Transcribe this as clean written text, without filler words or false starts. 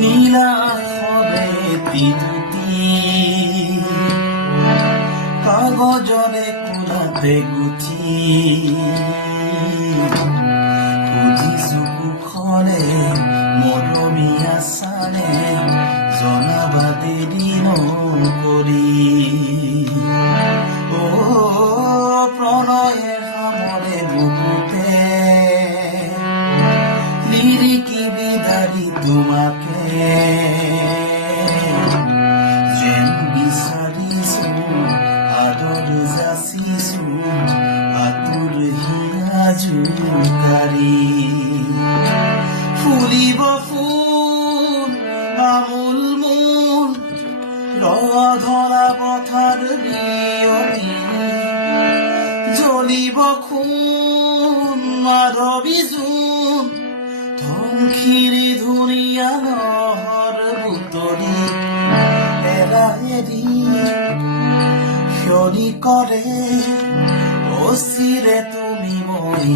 নীলা আখৰে তিৰুতি কাগজৰে কোলাতে গুঠি খুজিছো কুখৰে মৰমীয়া চাৰে জনাবা দেৰি নকৰি প্ৰণয়ে সামৰে বুকুতে লিৰিকি বিদাৰি তোমাকে যেন বিচাৰিছো আদৰ যাচিছো আতুৰ হিয়া জোকাৰি ফুলিব ফুল আমোল মোল ৰধৰা পথাৰ বিয়লি জ্বলিব খুন মাধৱী জোন ধংসিৰি ধুনীয়া নহৰ বুটলি এৰা এৰি ক্ষণিকৰে অচিৰে তুমি মই